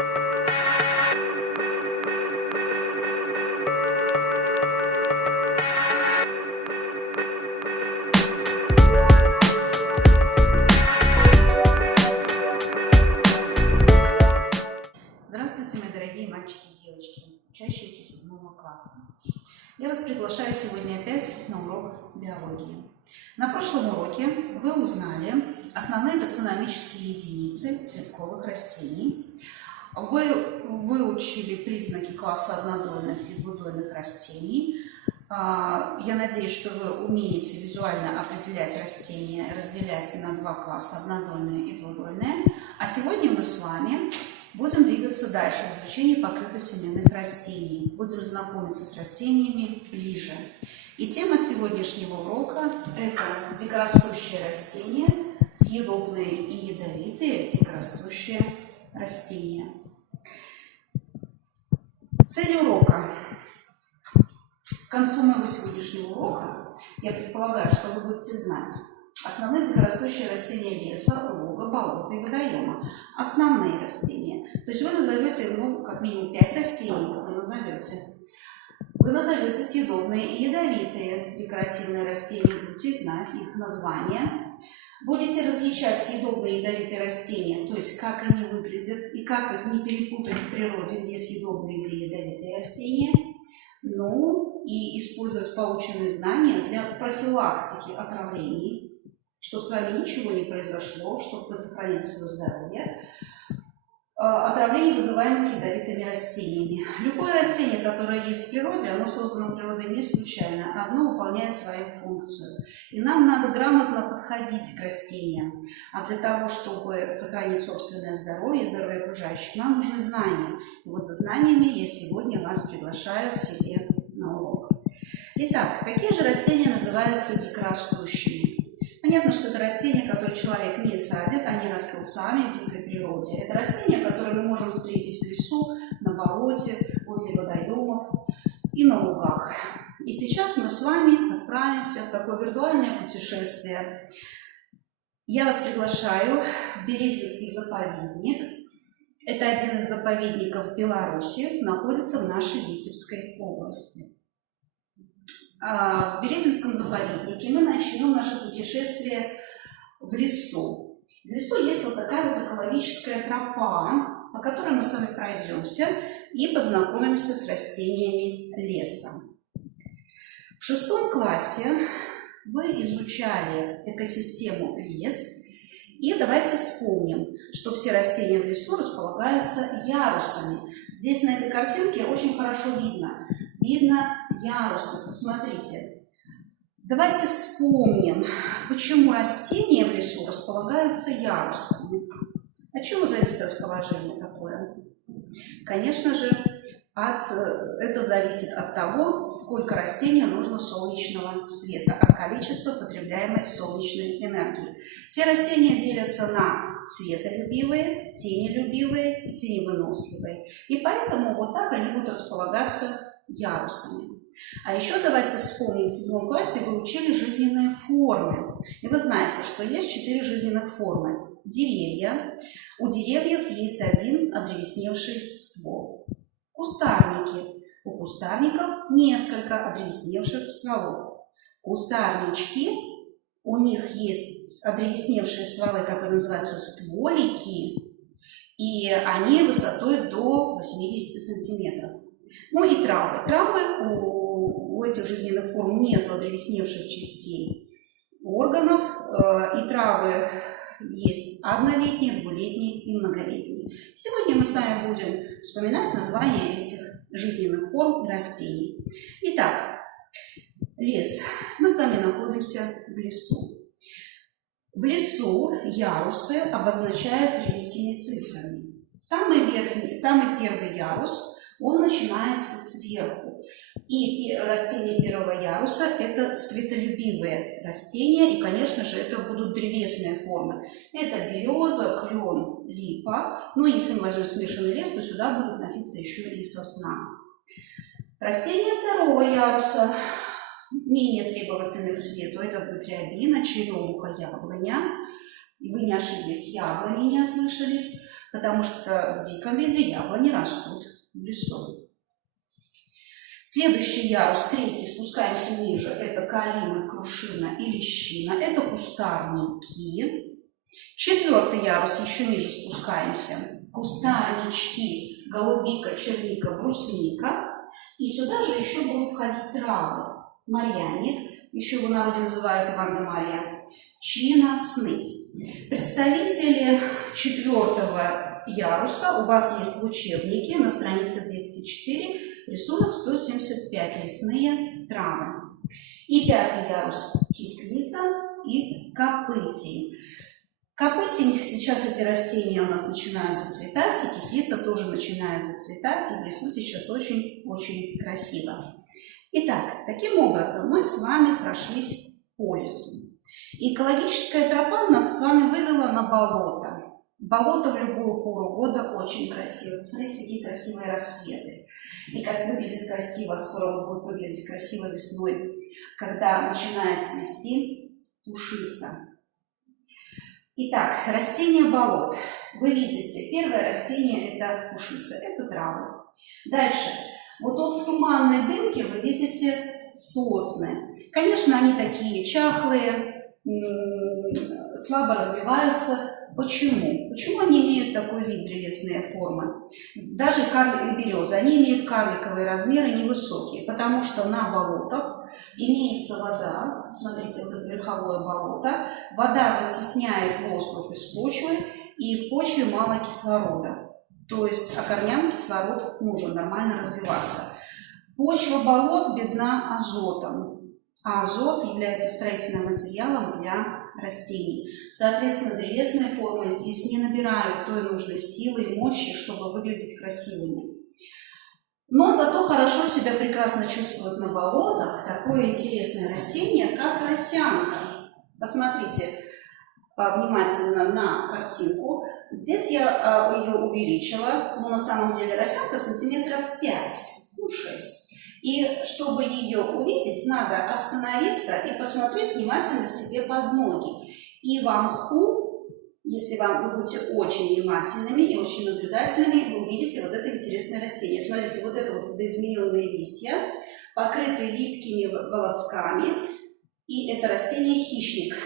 Здравствуйте, мои дорогие мальчики и девочки, учащиеся 7 класса. Я вас приглашаю сегодня опять на урок биологии. На прошлом уроке вы узнали основные таксономические единицы цветковых растений. Вы выучили признаки класса однодольных и двудольных растений. Я надеюсь, что вы умеете визуально определять растения, разделять на два класса, однодольные и двудольные. А сегодня мы с вами будем двигаться дальше в изучении покрытосеменных растений. Будем знакомиться с растениями ближе. И тема сегодняшнего урока – это дикорастущие растения, съедобные и ядовитые дикорастущие растения. Цель урока. К концу моего сегодняшнего урока я предполагаю, что вы будете знать основные дикорастущие растения леса, луга, болота и водоема. Основные растения. То есть вы назовете, как минимум 5 растений, вы назовете. Вы назовете съедобные и ядовитые декоративные растения, будете знать их названия. Будете различать съедобные и ядовитые растения, то есть как они выглядят и как их не перепутать в природе, где съедобные, где ядовитые растения. Ну и использовать полученные знания для профилактики отравлений, чтобы с вами ничего не произошло, чтобы вы сохранили свое здоровье. Отравление, вызываемых ядовитыми растениями. Любое растение, которое есть в природе, оно создано природой не случайно, одно выполняет свою функцию. И нам надо грамотно подходить к растениям. А для того, чтобы сохранить собственное здоровье и здоровье окружающих, нам нужны знания. И вот за знаниями я сегодня вас приглашаю к себе на урок. Итак, какие же растения называются дикорастущими? Понятно, что это растения, которые человек не садит, они растут сами в дикой природе. Это растения, которые мы можем встретить в лесу, на болоте, возле водоемов и на лугах. И сейчас мы с вами отправимся в такое виртуальное путешествие. Я вас приглашаю в Березинский заповедник. Это один из заповедников в Беларуси, находится в нашей Витебской области. В Березинском заповеднике мы начнем наше путешествие в лесу. В лесу есть вот такая вот экологическая тропа, по которой мы с вами пройдемся и познакомимся с растениями леса. В 6 классе вы изучали экосистему лес. И давайте вспомним, что все растения в лесу располагаются ярусами. Здесь на этой картинке очень хорошо видно. Видно ярусы, посмотрите. Давайте вспомним, почему растения в лесу располагаются ярусами. От чего зависит расположение такое? Конечно же, это зависит от того, сколько растению нужно солнечного света, от количества потребляемой солнечной энергии. Все растения делятся на светолюбивые, тенелюбивые и теневыносливые. И поэтому вот так они будут располагаться ярусами. А еще давайте вспомним, в 7 классе вы учили жизненные формы. И вы знаете, что есть 4 жизненных формы. Деревья. У деревьев есть один одревесневший ствол. Кустарники. У кустарников несколько одревесневших стволов. Кустарнички. У них есть одревесневшие стволы, которые называются стволики. И они высотой до 80 сантиметров. Ну и травы. Травы, у этих жизненных форм нет одревесневших частей органов, и травы есть однолетние, двулетние и многолетние. Сегодня мы с вами будем вспоминать названия этих жизненных форм растений. Итак, лес. Мы с вами находимся в лесу. В лесу ярусы обозначают римскими цифрами. Самый первый ярус, он начинается сверху. И растения первого яруса – это светолюбивые растения, и, конечно же, это будут древесные формы. Это береза, клен, липа. Ну, если мы возьмем смешанный лес, то сюда будет относиться еще и сосна. Растения второго яруса менее требовательны к свету. Это будет рябина, черемуха, яблоня. И вы не ошиблись, яблони не ослышались. потому что в диком виде яблони растут в лесу. Следующий ярус, третий, спускаемся ниже, это калина, крушина и лещина, это кустарники. Четвертый ярус, еще ниже спускаемся, кустарнички, голубика, черника, брусника. И сюда же еще будут входить травы, марьяник, еще его в народе называют Иван да Марья, чина, сныть. Представители четвертого яруса у вас есть в учебнике на странице 204, рисунок 175, лесные травы. И пятый ярус – кислица и копытень. Копытень, сейчас эти растения у нас начинают зацветать, и кислица тоже начинает зацветать, и в лесу сейчас очень-очень красиво. Итак, таким образом мы с вами прошлись по лесу. И экологическая тропа нас с вами вывела на болото. Болото в любую пору года очень красиво. Посмотрите, какие красивые рассветы. И как выглядит красиво, скоро будет выглядеть красиво весной, когда начинает цвести пушица. Итак, растения болот. Вы видите, первое растение – это пушица, это травы. Дальше. Вот тут в туманной дымке вы видите сосны. Конечно, они такие чахлые, слабо развиваются. Почему? Почему они имеют такой вид, древесные формы? Даже березы, они имеют карликовые размеры, невысокие, потому что на болотах имеется вода. Смотрите, вот это верховое болото. Вода вытесняет воздух из почвы, и в почве мало кислорода. То есть корням кислород нужен нормально развиваться. Почва болот бедна азотом, а азот является строительным материалом для растений. Соответственно, древесные формы здесь не набирают той нужной силы и мощи, чтобы выглядеть красивыми. Но зато хорошо себя прекрасно чувствует на болотах такое интересное растение, как росянка. Посмотрите внимательно на картинку. Здесь я ее увеличила, но на самом деле росянка сантиметров 5, 6. И чтобы ее увидеть, надо остановиться и посмотреть внимательно себе под ноги. И в мху, если вы будете очень внимательными и очень наблюдательными, вы увидите вот это интересное растение. Смотрите, вот это вот видоизмененные листья, покрытые липкими волосками. И это растение хищник.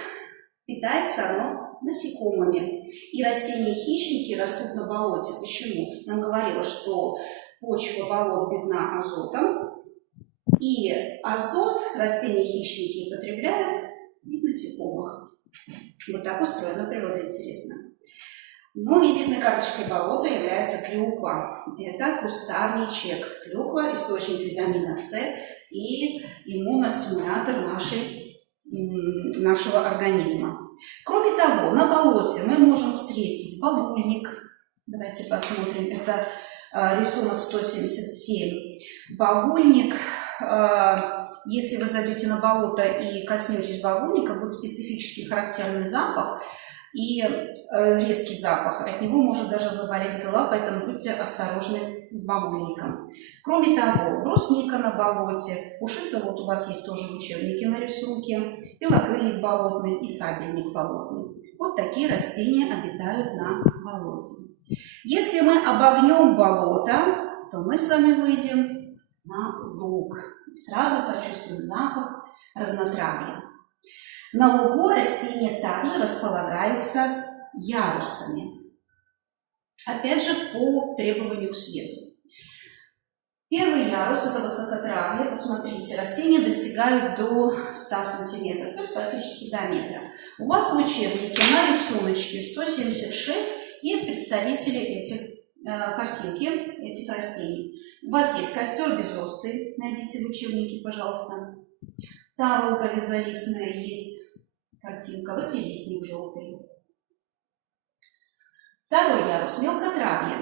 Питается оно насекомыми. И растения-хищники растут на болоте. Почему? Я вам говорила, что почва болот бедна азотом. И азот растения-хищники потребляют из насекомых. Вот так устроена природа, интересно. Но визитной карточкой болота является клюква. Это кустарничек. Клюква – источник витамина С и иммуностимулятор нашего организма. Кроме того, на болоте мы можем встретить бабульник. Давайте посмотрим. Это рисунок 177. Бабульник. Если вы зайдете на болото и коснетесь бабульника, будет специфический характерный запах и резкий запах. От него может даже заболеть голова, поэтому будьте осторожны с бабульником. Кроме того, брусника на болоте, пушица вот у вас есть тоже в учебнике на рисунке, белокрыльник болотный и сабельник болотный. Вот такие растения обитают на болоте. Если мы обогнем болото, то мы с вами выйдем на луг. И сразу почувствуем запах разнотравья. На лугу растения также располагаются ярусами. Опять же, по требованию к свету. Первый ярус – это высокотравье. Посмотрите, растения достигают до 100 сантиметров, то есть практически до метра. У вас в учебнике на рисуночке 176 есть представители этих картинки, этих растений. У вас есть костер безосты, найдите в учебнике, пожалуйста. Таволга лизолистная есть картинка, василисник желтый. Второй ярус – мелкотравье.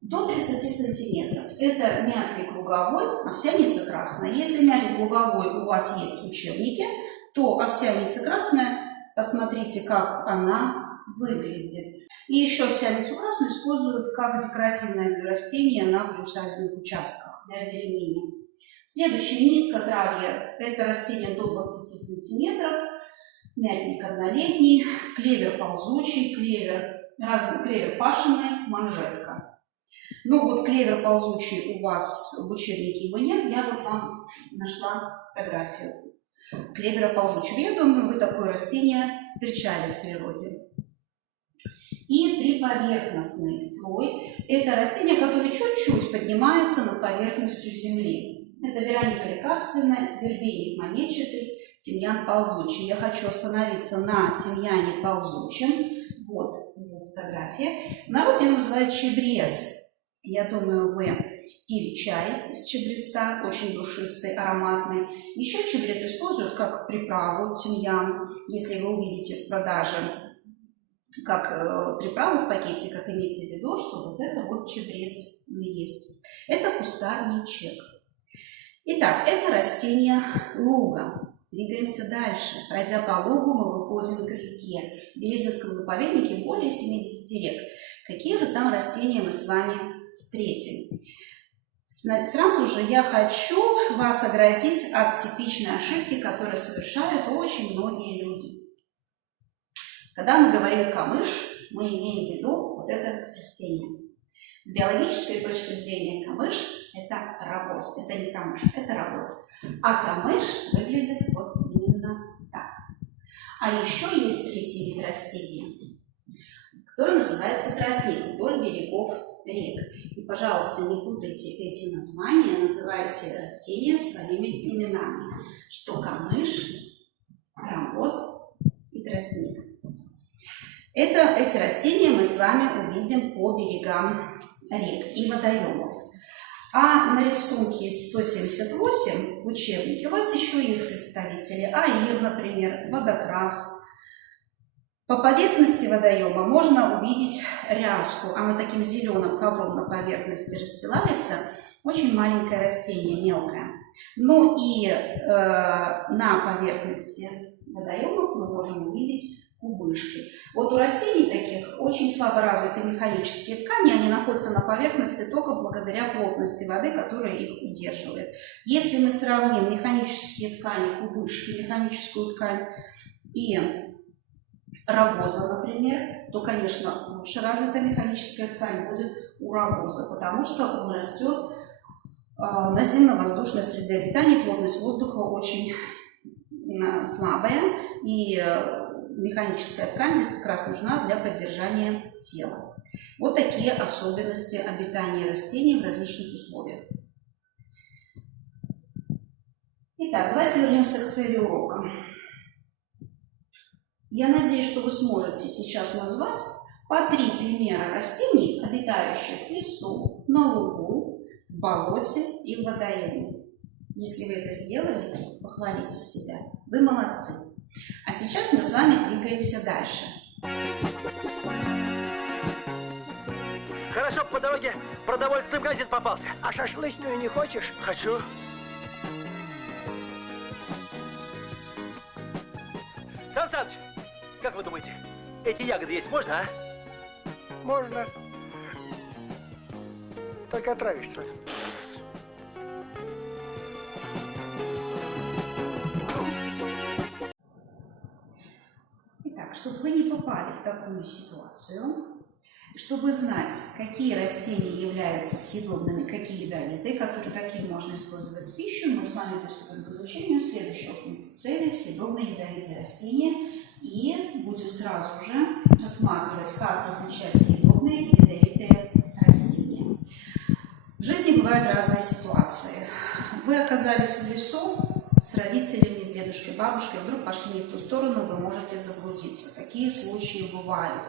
До 30 сантиметров. Это мякрий круговой, овсяница красная. Если мякрий круговой у вас есть в учебнике, то овсяница красная, посмотрите, как она выглядит. И еще овсяницу красную используют как декоративное растение на приусадебных участках для озеленения. Следующее низкотравье – это растение до 20 сантиметров, мятник однолетний, клевер ползучий, клевер клевер пашенный, манжетка. Ну вот клевер ползучий у вас в учебнике его нет, я вот вам нашла фотографию клевера ползучего. Я думаю, вы такое растение встречали в природе. И приповерхностный слой – это растение, которое чуть-чуть поднимается над поверхностью земли. Это Вероника лекарственная, вербейник монетчатый, тимьян ползучий. Я хочу остановиться на тимьяне ползучем. Вот его фотография. В народе его называют чебрец. Я думаю, вы пили чай из чебреца, очень душистый, ароматный. Еще чебрец используют как приправу, тимьян. Если вы увидите в продаже как приправу в пакетиках, имейте в виду, что вот это вот чебрец есть. Это кустарничек. Итак, это растение луга. Двигаемся дальше. Пройдя по лугу, мы выходим к реке. В Березинском заповеднике более 70 рек. Какие же там растения мы с вами встретим? Сразу же я хочу вас оградить от типичной ошибки, которую совершают очень многие люди. Когда мы говорим камыш, мы имеем в виду вот это растение. С биологической точки зрения камыш – это рогоз. Это не камыш, это рогоз. А камыш выглядит вот именно так. А еще есть третий вид растения, который называется тростник вдоль берегов рек. И, пожалуйста, не путайте эти названия, называйте растения своими именами. Что камыш, рогоз и тростник. Эти растения мы с вами увидим по берегам рек и водоемов. А на рисунке 178 в учебнике у вас еще есть представители. Аир, например, водокрас. По поверхности водоема можно увидеть ряску. Она таким зеленым ковром на поверхности расстилается. Очень маленькое растение, мелкое. Ну и на поверхности водоемов мы можем увидеть кубышки. Вот у растений таких очень слабо развиты механические ткани, они находятся на поверхности только благодаря плотности воды, которая их удерживает. Если мы сравним механические ткани, кубышки, механическую ткань и рогоза, например, то, конечно, лучше развитая механическая ткань будет у рогоза, потому что он растет в наземно-воздушной среде обитания, плотность воздуха очень слабая, и механическая ткань здесь как раз нужна для поддержания тела. Вот такие особенности обитания растений в различных условиях. Итак, давайте вернемся к цели урока. Я надеюсь, что вы сможете сейчас назвать по 3 примера растений, обитающих в лесу, на лугу, в болоте и в водоеме. Если вы это сделали, похвалите себя. Вы молодцы. А сейчас мы с вами двигаемся дальше. Хорошо, по дороге продовольственный магазин попался. А шашлычную не хочешь? Хочу. Сан Саныч, как вы думаете, эти ягоды есть можно, а? Можно. Только отравишься. Итак, чтобы вы не попали в такую ситуацию, чтобы знать, какие растения являются съедобными, какие ядовитые, какие можно использовать в пищу, мы с вами приступим к изучению следующего пункта цели – съедобные ядовитые растения. И будем сразу же рассматривать, как различать съедобные и ядовитые растения. В жизни бывают разные ситуации. Вы оказались в лесу с родителями, с дедушкой, бабушкой, вдруг пошли не в ту сторону, вы можете заблудиться. Такие случаи бывают.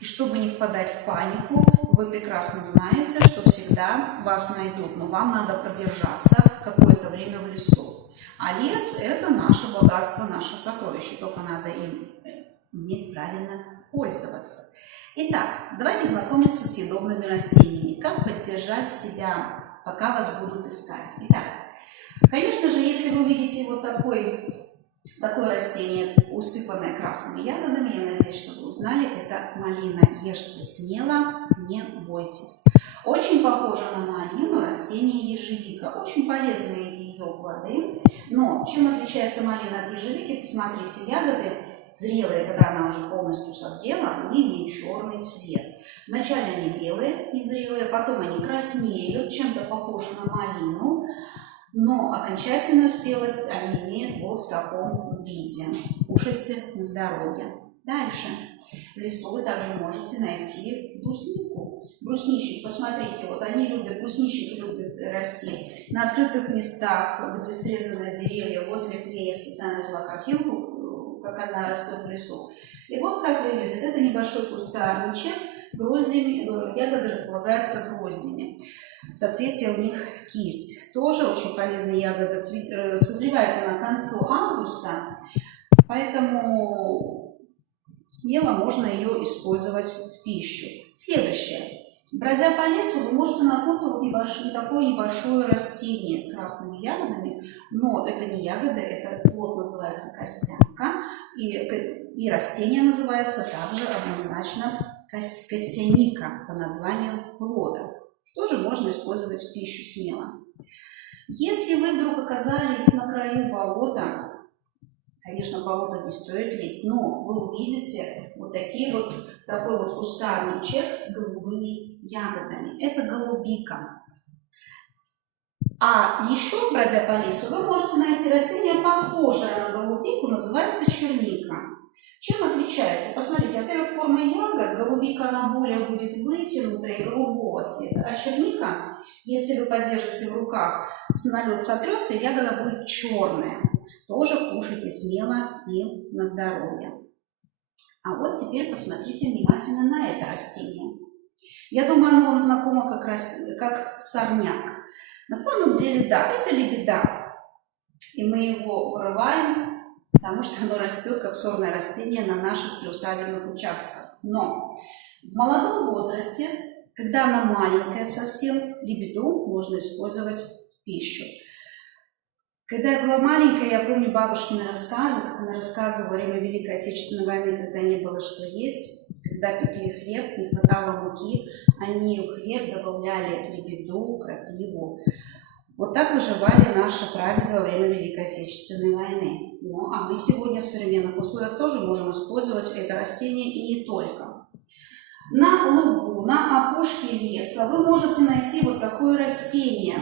И чтобы не впадать в панику, вы прекрасно знаете, что всегда вас найдут, но вам надо продержаться какое-то время в лесу. А лес – это наше богатство, наше сокровище, только надо им уметь правильно пользоваться. Итак, давайте знакомиться с съедобными растениями. Как поддержать себя, пока вас будут искать. Итак, конечно же, если вы увидите вот такое растение, усыпанное красными ягодами, я надеюсь, что вы узнали, это малина. Ешьте смело, не бойтесь. Очень похоже на малину растение ежевика. Очень полезные ее плоды. Но чем отличается малина от ежевики? Посмотрите, ягоды зрелые, когда она уже полностью созрела, они имеют черный цвет. Вначале они белые и зрелые, потом они краснеют, чем-то похожи на малину, но окончательную спелость они имеют вот в таком виде. Кушайте на здоровье. Дальше. В лесу вы также можете найти бруснику. Брусничник, посмотрите, вот они любят, брусничник любит расти на открытых местах, где срезаны деревья, возле клея. Специально взяла картинку, как она растет в лесу. И вот как выглядит. Это небольшой кустарничек, гроздями, ягоды располагаются гроздями. Соцветие у них кисть. Тоже очень полезная ягода. Созревает она к концу августа, поэтому смело можно ее использовать в пищу. Следующее. Бродя по лесу, вы можете наткнуться вот такое небольшое растение с красными ягодами, но это не ягода, это плод называется костянка, и растение называется также однозначно костяника по названию плода. Тоже можно использовать в пищу смело. Если вы вдруг оказались на краю болота, конечно, болото не стоит лезть, но вы увидите вот такой вот кустарничек с голубыми ягодами. Это голубика. А еще, бродя по лесу, вы можете найти растение, похожее на голубику, называется черника. Чем отличается? Посмотрите, во-первых, форма ягод. Голубика, она более будет вытянутая и голубого цвета. А черника, если вы подержите в руках, налет сотрется, и ягода будет черная. Тоже кушайте смело и на здоровье. А вот теперь посмотрите внимательно на это растение. Я думаю, оно вам знакомо как сорняк. На самом деле, да, это лебеда. И мы его вырываем, потому что оно растет как сорное растение на наших приусадебных участках. Но в молодом возрасте, когда она маленькая совсем, лебеду можно использовать в пищу. Когда я была маленькая, я помню бабушкины рассказы, как она рассказывала во время Великой Отечественной войны, когда не было что есть, когда пекли хлеб, не хватало муки, они в хлеб добавляли лебеду, крапиву. Вот так выживали наши прадеды во время Великой Отечественной войны. Ну, а мы сегодня в современных условиях тоже можем использовать это растение и не только. На лугу, на опушке леса вы можете найти вот такое растение.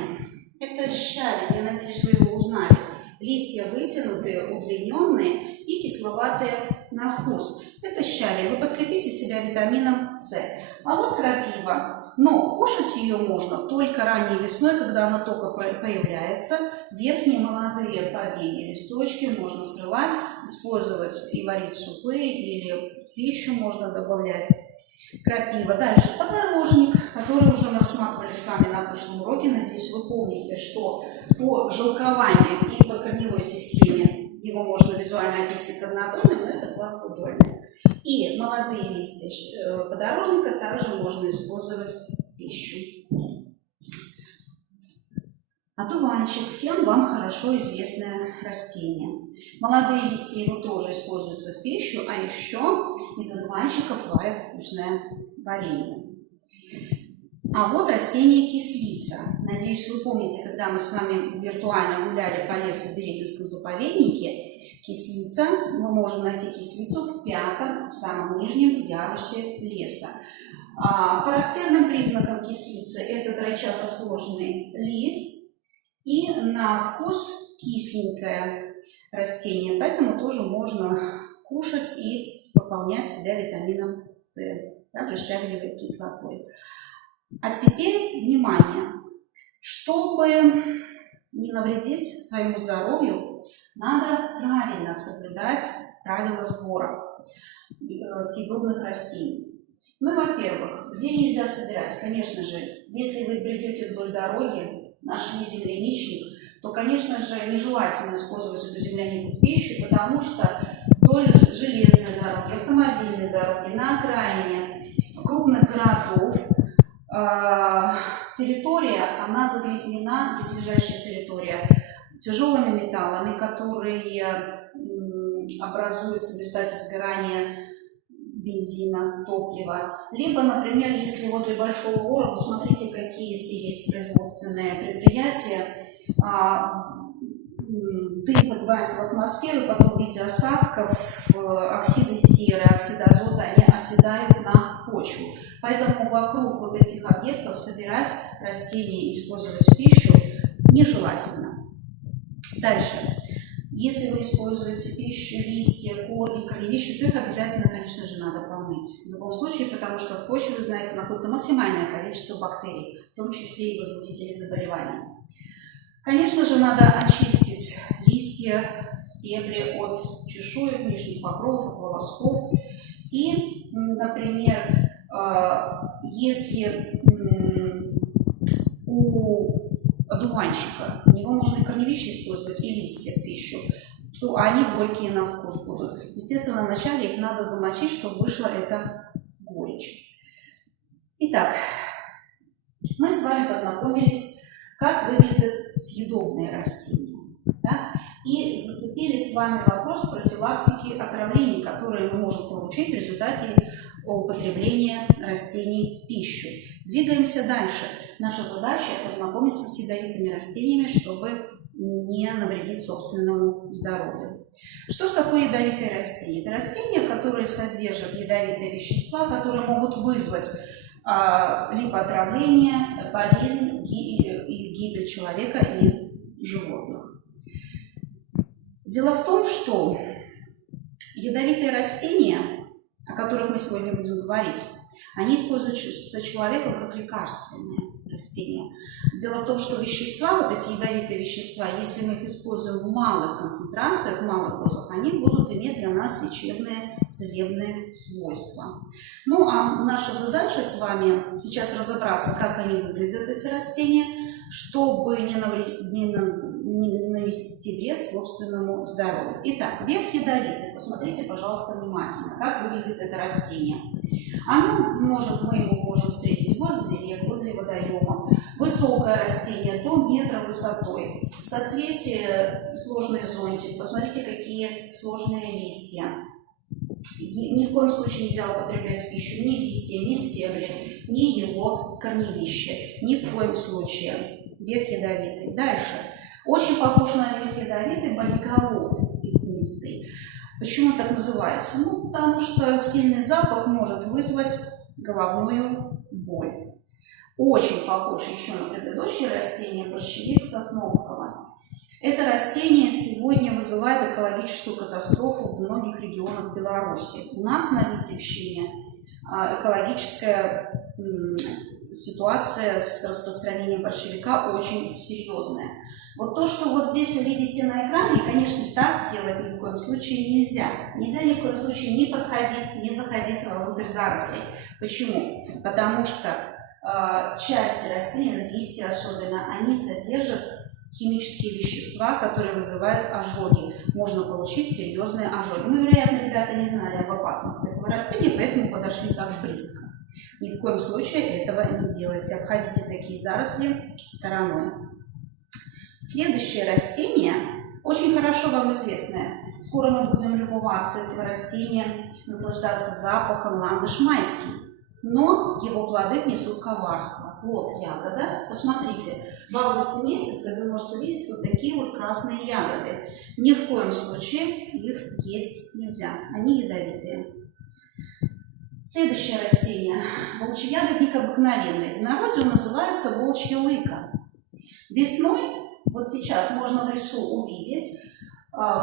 Это щавель, я надеюсь, вы его узнали. Листья вытянутые, удлиненные и кисловатые на вкус. Это щавель. Вы подкрепите себя витамином С. А вот крапива. Но кушать ее можно только ранней весной, когда она только появляется. Верхние молодые побеги, листочки можно срывать, использовать и варить супы, или в пищу можно добавлять. Крапива. Дальше подорожник, который уже мы рассматривали с вами на прошлом уроке. Надеюсь, вы помните, что по жилкованию и по корневой системе его можно визуально отнести к однотонным, но это класс двудольный. И молодые листья подорожника также можно использовать в пищу. Одуванчик. Всем вам хорошо известное растение. Молодые листья его тоже используются в пищу, а еще из одуванчиков варят вкусное варенье. А вот растение кислица. Надеюсь, вы помните, когда мы с вами виртуально гуляли по лесу в Березинском заповеднике, кислица, мы можем найти кислицу в пятом, в самом нижнем ярусе леса. Характерным признаком кислицы это дрочатосложный лист и на вкус кисленькое растение, поэтому тоже можно кушать и пополнять себя витамином С, также щавелевой кислотой. А теперь, внимание, чтобы не навредить своему здоровью, надо правильно соблюдать правила сбора съедобных растений. Ну, во-первых, где нельзя собирать? Конечно же, если вы придете вдоль дороги, нашли земляничник, то, конечно же, нежелательно использовать эту землянику в пищу, потому что вдоль железной дороги, автомобильной дороги, на окраине крупных городов территория, она загрязнена, близлежащая территория, тяжелыми металлами, которые образуются в результате сгорания бензина, топлива. Либо, например, если возле большого города, смотрите, какие, если есть производственные предприятия, дым поднимается в атмосферу, потом в виде осадков, оксиды серы, оксиды азота, они оседают на почву. Поэтому вокруг вот этих объектов собирать растения и использовать в пищу нежелательно. Дальше. Если вы используете пищу, листья, корни, корневища, то их обязательно, конечно же, надо помыть. В любом случае, потому что в почве, вы знаете, находится максимальное количество бактерий, в том числе и возбудителей заболеваний. Конечно же, надо очистить листья, стебли от чешуек, нижних покровов, от волосков. И, например, если у одуванчика, у него можно и корневища использовать, и листья в пищу, то они горькие на вкус будут. Естественно, вначале их надо замочить, чтобы вышла эта горечь. Итак, мы с вами познакомились, как выглядят съедобные растения. Да? И зацепили с вами вопрос профилактики отравлений, которые мы можем получить в результате употребления растений в пищу. Двигаемся дальше. Наша задача – познакомиться с ядовитыми растениями, чтобы не навредить собственному здоровью. Что же такое ядовитые растения? Это растения, которые содержат ядовитые вещества, которые могут вызвать либо отравление, болезнь и гибель человека и животных. Дело в том, что ядовитые растения, о которых мы сегодня будем говорить, они используются человеком как лекарственные растения. Дело в том, что вещества, вот эти ядовитые вещества, если мы их используем в малых концентрациях, в малых дозах, они будут иметь для нас лечебные, целебные свойства. Ну, а наша задача с вами сейчас разобраться, как они выглядят, эти растения, чтобы не навести вред собственному здоровью. Итак, век ядовитый. Посмотрите, пожалуйста, внимательно, как выглядит это растение. Мы его можем встретить возле рек, возле водоемов. Высокое растение, до метра высотой. Соцветие, сложный зонтик. Посмотрите, какие сложные листья. Ни в коем случае нельзя употреблять в пищу ни листья, ни стебли, ни его корневища. Ни в коем случае. Век ядовитый. Дальше. Очень похож на век ядовитый болиголов пятнистый. Почему так называется? Ну, потому что сильный запах может вызвать головную боль. Очень похож еще на предыдущее растение, борщевик Сосновского. Это растение сегодня вызывает экологическую катастрофу в многих регионах Беларуси. У нас на Витебщине экологическая ситуация с распространением борщевика очень серьезная. Вот то, что вот здесь вы видите на экране, конечно, так делать ни в коем случае нельзя. Нельзя ни в коем случае не подходить, не заходить внутрь зарослей. Почему? Потому что части растений, листья особенно, они содержат химические вещества, которые вызывают ожоги. Можно получить серьезные ожоги. Ну, вероятно, ребята не знали об опасности этого растения, поэтому подошли так близко. Ни в коем случае этого не делайте. Обходите такие заросли стороной. Следующее растение, очень хорошо вам известное. Скоро мы будем любоваться этим растением, наслаждаться запахом, ландыш майский. Но его плоды несут коварство. Плод ягода. Посмотрите, в августе месяце вы можете увидеть вот такие вот красные ягоды. Ни в коем случае их есть нельзя. Они ядовитые. Следующее растение. Волчья-ягодник обыкновенный. В народе он называется волчья лыка. Весной, вот сейчас можно в лесу увидеть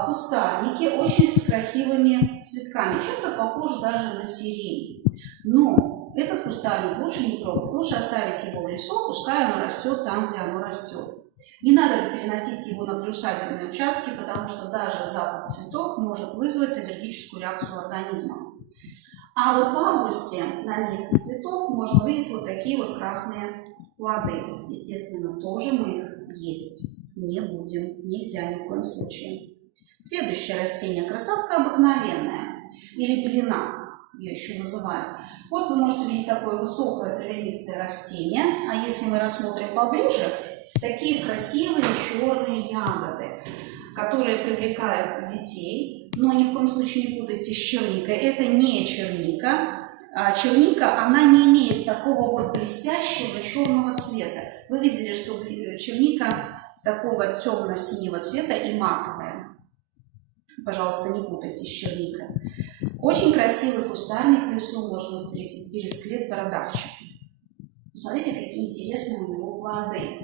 кустарники очень с красивыми цветками. Чем-то похож даже на сирень. Но этот кустарник лучше не трогать. Лучше оставить его в лесу, пускай оно растет там, где оно растет. Не надо переносить его на приусадебные участки, потому что даже запах цветов может вызвать аллергическую реакцию организма. А вот в августе на месте цветов можно увидеть вот такие вот красные плоды. Естественно, тоже мы их есть не будем. Нельзя ни в коем случае. Следующее растение – красавка обыкновенная или блина, ее еще называют. Вот вы можете видеть такое высокое травянистое растение. А если мы рассмотрим поближе, такие красивые черные ягоды, которые привлекают детей. Но ни в коем случае не путайте с черникой. Это не черника. Черника, она не имеет такого вот блестящего черного цвета. Вы видели, что черника такого темно-синего цвета и матовая. Пожалуйста, не путайте с черникой. Очень красивый кустарник в лесу можно встретить, бересклет бородавчатый. Посмотрите, какие интересные у него плоды.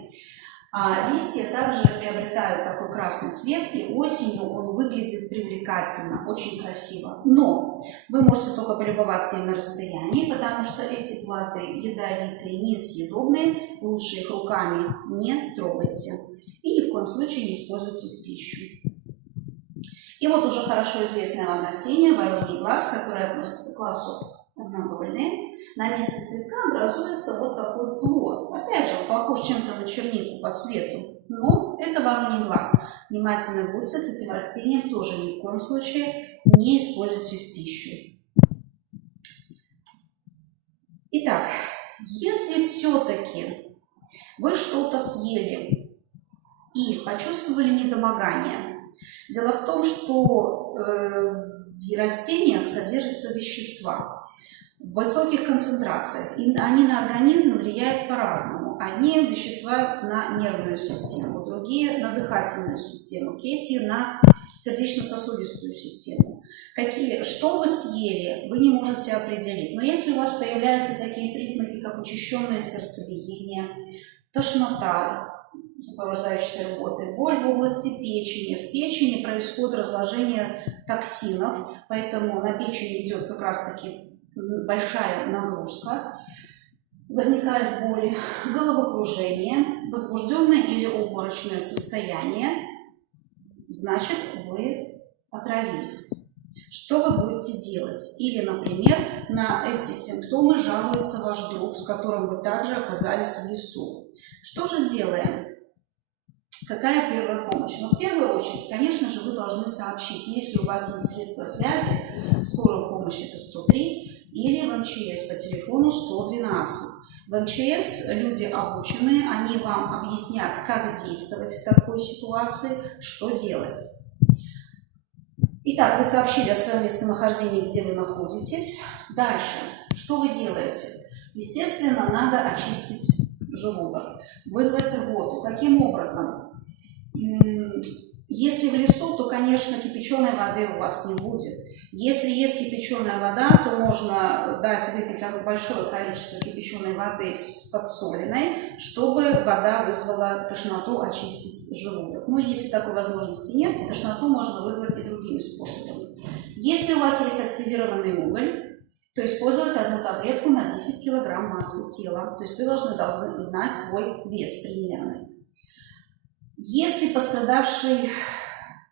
Листья также приобретают такой красный цвет, и осенью он выглядит привлекательно, очень красиво. Но вы можете только полюбоваться им на расстоянии, потому что эти плоды ядовитые, несъедобные, лучше их руками не трогайте. И ни в коем случае не используйте в пищу. И вот уже хорошо известное вам растение вороний глаз, которое относится к классу однодольные. На месте цветка образуется вот такой плод. Опять же, он похож чем-то на чернику по цвету, но это вороний глаз. Внимательно будьте, с этим растением тоже ни в коем случае не используйте в пищу. Итак, если все-таки вы что-то съели и почувствовали недомогание, дело в том, что в растениях содержатся вещества в высоких концентрациях, и они на организм влияют по-разному. Одни вещества на нервную систему, другие на дыхательную систему, третьи на сердечно-сосудистую систему. Что вы съели, вы не можете определить. Но если у вас появляются такие признаки, как учащенное сердцебиение, тошнота, сопровождающаяся рвотой, боль в области печени. В печени происходит разложение токсинов, поэтому на печень идет как раз-таки большая нагрузка, возникает боль, головокружение, возбужденное или обморочное состояние, значит, вы отравились. Что вы будете делать? Или, например, на эти симптомы жалуется ваш друг, с которым вы также оказались в лесу. Что же делаем? Какая первая помощь? Ну, в первую очередь, конечно же, вы должны сообщить, если у вас есть средства связи, скорую помощь это 103, или в МЧС по телефону 112. В МЧС люди обученные, они вам объяснят, как действовать в такой ситуации, что делать. Итак, вы сообщили о своем местонахождении, где вы находитесь. Дальше, что вы делаете? Естественно, надо очистить желудок, вызвать рвоту. Каким образом? Если в лесу, то, конечно, кипяченой воды у вас не будет. Если есть кипяченая вода, то можно дать выпить большое количество кипяченой воды с подсоленной, чтобы вода вызвала тошноту, очистить желудок. Но если такой возможности нет, тошноту можно вызвать и другими способами. Если у вас есть активированный уголь, то использовать одну таблетку на 10 кг массы тела. То есть вы должны знать свой вес примерный. Если пострадавший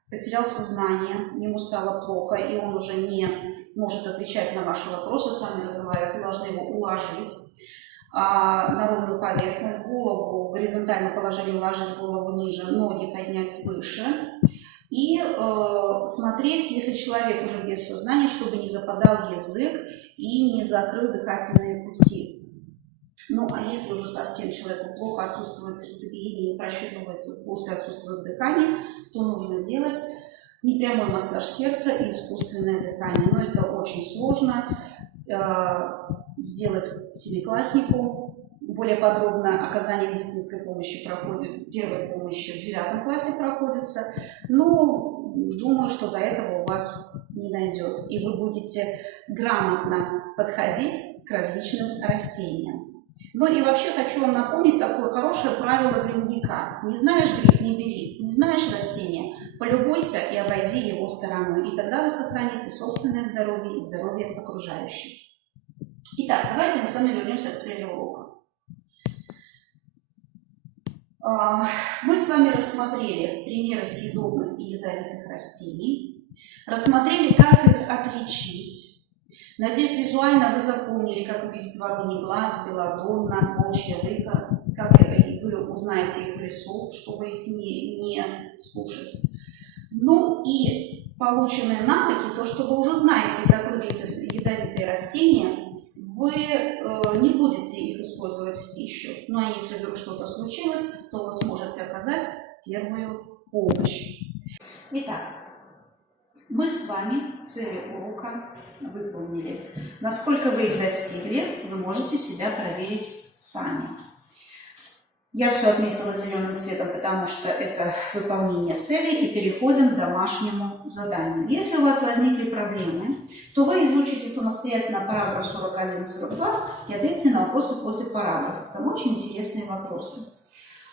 потерял сознание, ему стало плохо, и он уже не может отвечать на ваши вопросы, с вами разговаривать, вы должны его уложить на ровную поверхность, голову в горизонтальном положении уложить, голову ниже, ноги поднять выше. И смотреть, если человек уже без сознания, чтобы не западал язык и не закрыл дыхательные пути. Ну, а если уже совсем человеку плохо, отсутствует сердцебиение, не прощупывается пульс и отсутствует дыхание, то нужно делать непрямой массаж сердца и искусственное дыхание. Но это очень сложно. Сделать семикласснику. Более подробно оказание медицинской помощи проходит, первой помощи в 9 классе проходится. Но думаю, что до этого у вас не дойдет. И вы будете грамотно подходить к различным растениям. Ну и вообще хочу вам напомнить такое хорошее правило грибника. Не знаешь гриб, не бери. Не знаешь растение, полюбуйся и обойди его стороной. И тогда вы сохраните собственное здоровье и здоровье окружающих. Итак, давайте мы с вами вернемся к цели урока. Мы с вами рассмотрели примеры съедобных и ядовитых растений. Рассмотрели, как их отличить. Надеюсь, визуально вы запомнили, как выглядит вороний глаз, белодонна, волчья лыка, как вы узнаете их в лесу, чтобы их не слушать. Ну и полученные навыки, то, что вы уже знаете, как выглядят ядовитые растения, вы не будете их использовать в пищу. Ну а если вдруг что-то случилось, то вы сможете оказать первую помощь. Итак, мы с вами цели урока выполнили. Насколько вы их достигли, вы можете себя проверить сами. Я все отметила зеленым цветом, потому что это выполнение целей, и переходим к домашнему заданию. Если у вас возникли проблемы, то вы изучите самостоятельно параграф 41 и 42 и ответьте на вопросы после параграфов. Там очень интересные вопросы.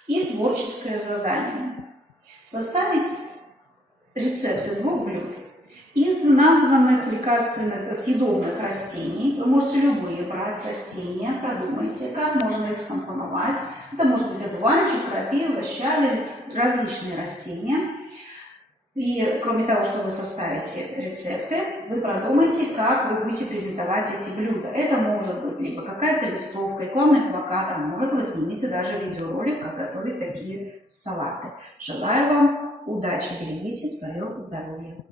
И творческое задание. Составить рецепты 2 блюд из названных лекарственных съедобных растений. Вы можете любые брать растения, продумайте, как можно их скомпоновать. Это может быть одуванчик, крапива, щавель, различные растения. И кроме того, что вы составите рецепты, вы продумайте, как вы будете презентовать эти блюда. Это может быть либо какая-то листовка, рекламный плакат, а может вы снимете даже видеоролик, как готовить такие салаты. Желаю вам удачи, берегите свое здоровье.